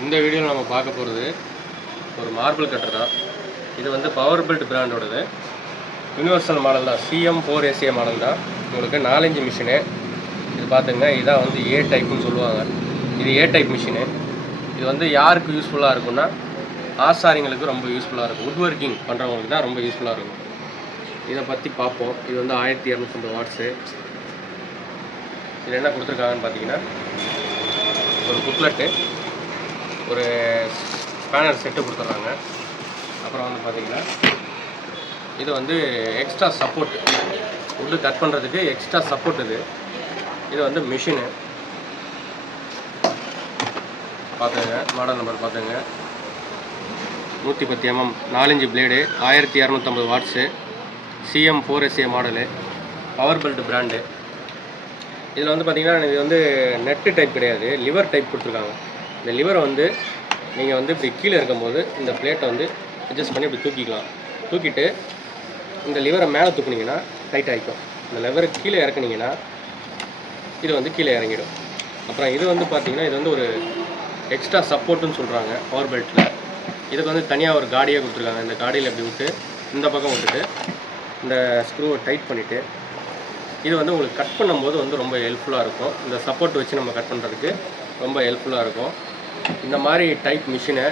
இந்த வீடியோவில் நம்ம பார்க்க போகிறது ஒரு மார்பிள் கட்டர் தான். இது வந்து பவர் பில்ட் பிராண்டோடது. யூனிவர்சல் மாடல் தான், CM4SA மாடல் தான். உங்களுக்கு 4 மிஷினு. இது பார்த்துங்க, இதான் வந்து ஏ டைப்புன்னு சொல்லுவாங்க. இது ஏ டைப் மிஷினு. இது வந்து யாருக்கு யூஸ்ஃபுல்லாக இருக்குன்னா, ஆசாரிங்களுக்கு ரொம்ப யூஸ்ஃபுல்லாக இருக்கும். வுட் ஒர்க்கிங் பண்ணுறவங்களுக்கு தான் ரொம்ப யூஸ்ஃபுல்லாக இருக்கும். இதை பற்றி பார்ப்போம். இது வந்து 1250 வாட்ஸு. இதில் என்ன கொடுத்துருக்காங்கன்னு பார்த்தீங்கன்னா, ஒரு புக்லெட்டு, ஒரு ஸ்பேனர் செட்டு கொடுத்துட்றாங்க. அப்புறம் வந்து பார்த்திங்கன்னா, இது வந்து எக்ஸ்ட்ரா சப்போர்ட், வுட்டு கட் பண்ணுறதுக்கு எக்ஸ்ட்ரா சப்போர்ட். இது வந்து மிஷினு பார்த்துங்க, மாடல் நம்பர் பார்த்துங்க, 110 mm 4 blade, 1250 watts, CM4SA model, power belt brand. இதில் வந்து பார்த்திங்கன்னா, இது வந்து நெட்டு டைப் கிடையாது, லிவர் டைப் கொடுத்துருக்காங்க. இந்த லிவரை வந்து நீங்கள் வந்து இப்படி கீழே இருக்கும்போது இந்த பிளேட்டை வந்து அட்ஜஸ்ட் பண்ணி இப்படி தூக்கிக்கலாம். தூக்கிட்டு இந்த லிவரை மேலே தூக்குனிங்கன்னா டைட் ஆகிக்கும். இந்த லிவரை கீழே இறக்குனிங்கன்னா இது வந்து கீழே இறங்கிடும். அப்புறம் இது வந்து பார்த்திங்கன்னா, இது வந்து ஒரு எக்ஸ்ட்ரா சப்போர்ட்டுன்னு சொல்கிறாங்க பவர் பெல்ட்டில். இதுக்கு வந்து தனியாக ஒரு காடியாக கொடுத்துருக்காங்க. இந்த காடியில் இப்படி விட்டு இந்த பக்கம் விட்டுட்டு இந்த ஸ்க்ரூவை டைட் பண்ணிவிட்டு, இது வந்து உங்களுக்கு கட் பண்ணும்போது வந்து ரொம்ப ஹெல்ப்ஃபுல்லாக இருக்கும். இந்த சப்போர்ட் வச்சு நம்ம கட் பண்ணுறதுக்கு ரொம்ப ஹெல்ப்ஃபுல்லாக இருக்கும். இந்த மாதிரி டைப் மிஷினை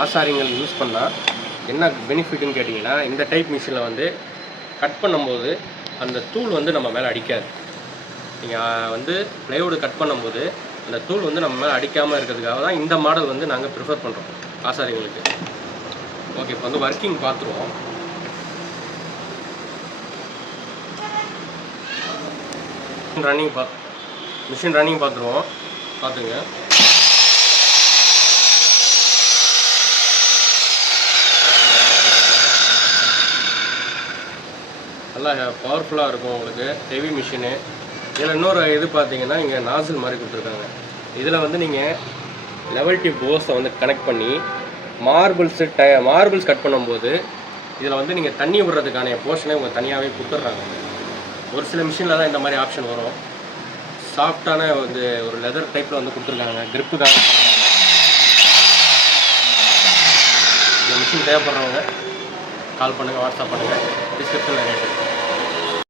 ஆசாரிங்கள் யூஸ் பண்ணால் என்ன பெனிஃபிட்னு கேட்டிங்கன்னா, இந்த டைப் மிஷினில் வந்து கட் பண்ணும்போது அந்த தூள் வந்து நம்ம மேலே அடிக்காது. நீங்கள் வந்து ப்ளைவுட் கட் பண்ணும்போது அந்த தூள் வந்து நம்ம மேலே அடிக்காமல் இருக்கிறதுக்காக தான் இந்த மாடல் வந்து நாங்கள் ப்ரிஃபர் பண்ணுறோம் ஆசாரிங்களுக்கு. ஓகே, இப்போ வந்து ஒர்க்கிங் பார்த்துருவோம். மிஷின் ரன்னிங் பார்த்துருவோம். பார்த்துங்க, நல்லா பவர்ஃபுல்லாக இருக்கும் உங்களுக்கு. Heavy machine. இதில் இன்னொரு இது பார்த்தீங்கன்னா, இங்கே நாசில் மாதிரி கொடுத்துருக்காங்க. இதில் வந்து நீங்கள் லெவல் டியூப் போஸை வந்து கனெக்ட் பண்ணி மார்பிள்ஸ் கட் பண்ணும்போது இதில் வந்து நீங்கள் தண்ணி விடுறதுக்கான போர்ஷனை உங்கள் தனியாகவே கொடுத்துட்றாங்க. ஒரு சில மிஷினில் தான் இந்த மாதிரி ஆப்ஷன் வரும். சாஃப்டான வந்து ஒரு லெதர் டைப்பில் வந்து கொடுத்துருக்காங்க, கிரிப்புக்காக. இந்த மிஷின் தேவைப்படுறவங்க கால் பண்ணுங்கள், வாட்ஸ்அப் பண்ணுங்கள், டிஸ்கிரிப்ஷனில் ரேட்டு.